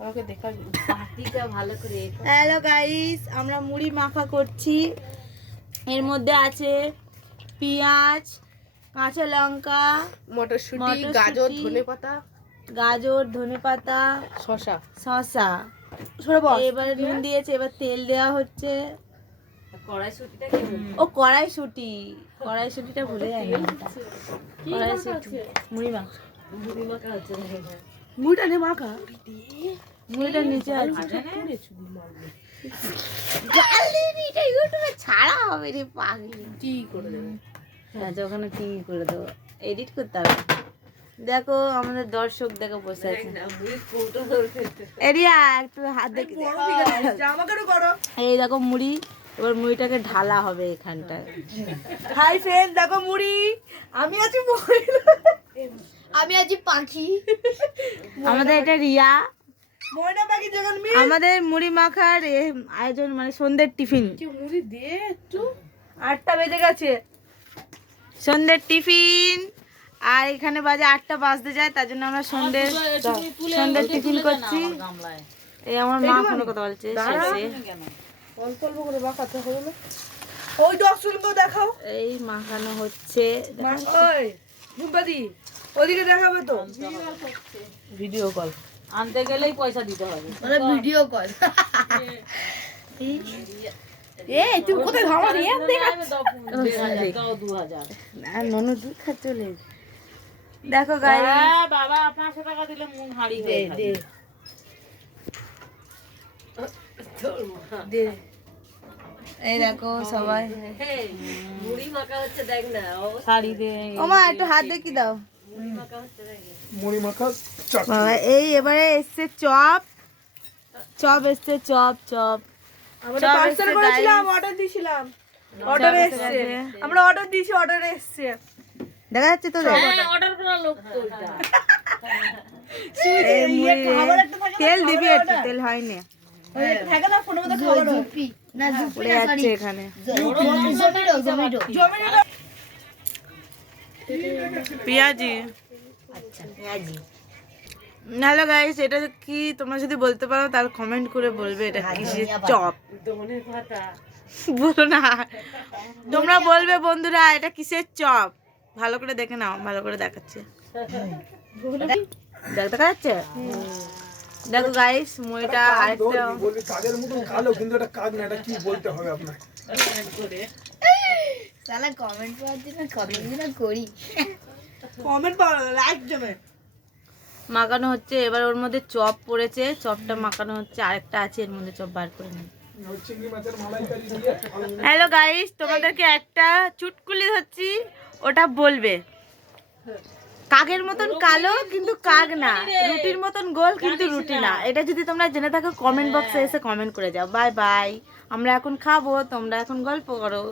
আমাকে দেখা পাটিটা ভালো করে। হ্যালো গাইস, আমরা মুড়ি মাখা করছি। এর মধ্যে আছে পেঁয়াজ, কাঁচা লঙ্কা, মটরশুঁটি, গাজর, ধনেপাতা, শসা। এবারে নুন দিয়েছে, এবার তেল দেওয়া হচ্ছে। কড়াইশুঁটিটা ও কড়াইশুঁটিটা ভুলে যাই না। কড়াইশুঁটি মুড়ি মাখা, মুড়ি মাখা হচ্ছে। মুড়িটা নে মাখা। মুড়িটা নিচে আছে। গালিনি, এটা ইউটিউবে ছাড়া হবে রে পাগলি। কি করে দেবে? আচ্ছা, ওখানে কি করে দেবো, এডিট করতে হবে। দেখো আমাদের দর্শক দেখো বসে আছে। এরিয়া একটু হাত দেখে আমাকেও করো। এই দেখো মুড়ি, এবার মুড়িটাকে ঢালা হবে এখানটা। হাই ফ্রেন্ড, দেখো মুড়ি। আমি আছি মহিলা, আমি আছি পাখি। আমাদের এটা রিয়া। ময়না পাখি যখন আমাদের মুড়ি মাখার আয়োজন মানে সন্ধ্যের টিফিন। মুড়ি দে একটু। 8টা বেজে গেছে। সন্ধ্যের টিফিন, আর এখানে বাজে 8টা বাজতে যায়, তার জন্য আমরা সন্ধ্যের টিফিন করছি। এই আমার মা কোনো কথা বলছে শেষে। অল্প অল্প করে মাখাতে হবে না। ওই 10 মিনিট দেখাও। এই মাখানো হচ্ছে। ওই মুম্বাদি ওদিকে দেখাবে তো। ভিডিও কল আনতে গেলেই পয়সা দিতে হবে। মানে ভিডিও কল। এই তুই কোথায় ধামা নিয়ে দেখা? দাও 2000। আর ননু দুধ খা চলে। দেখো গাই, বাবা 500 টাকা দিলে মুখ হাড়ি দে হয়ে দে দে। এই দেখো সবাই মুড়ি মাখা হচ্ছে, দেখ না শাড়ি দে। ও মা একটু হাত দেখি দাও। মুড়ি মাখা বাবা, এই এবারে এসছে চপ। এসছে চপ। আমরা সব পার্সেল এসছে করেছিলাম, guys। অর্ডার দিয়েছিলাম, অর্ডার সব এসেছে। এসে আমরা অর্ডার দিয়েছি, অর্ডার এসেছে। দেখা যাচ্ছে তো? অর্ডার করা লোক তো এটা। এই মুড়ি, খাবার একটা থাকে না, তেল দিবি খাবার একটু, order। তেল হয়নি, ওই থাকে না ফোনের মধ্যে খাবার order। জুপি না জুপি পড়ে না সরি যাচ্ছে এখানে। জমিটো জমিটা পেঁয়াজি। হ্যালো গাইস, এটা কি তোমরা যদি বলতে পারো তাহলে কমেন্ট করে বলবে এটা কিসের চপ। বলো না, তোমরা বলবে বন্ধুরা এটা কিসের চপ। ভালো করে দেখে নাও, ভালো করে দেখাচ্ছে। দেখা যাচ্ছে? দেখো গাইস, মুড়িটা আরেকটা বলবি কাগের মতন কালো, কিন্তু এটা কাগ না, এটা কি বলতে হবে আপনাকে? সালা কমেন্ট করার জন্য কতদিন না করি। কমেন্ট পাওয়া লাইক দেবে। মাখানো হচ্ছে, এবার ওর মধ্যে চপ পড়েছে, চপটা মাখানো হচ্ছে, আরেকটা আছে এর মধ্যে, চপ বার করে নিই। চিংড়ি মাছের মালাইকারি দিয়ে হ্যালো গাইস, তোমাদেরকে একটা চুটকুলি হচ্ছি, ওটা বলবে। কাগের মতন কালো কিন্তু কাক না, রুটির মতন গোল কিন্তু রুটি না। এটা যদি তোমরা জেনে থাকো কমেন্ট বক্সে এসে কমেন্ট করে যাও। বাই বাই, আমরা এখন খাবো, তোমরা এখন গল্প করো।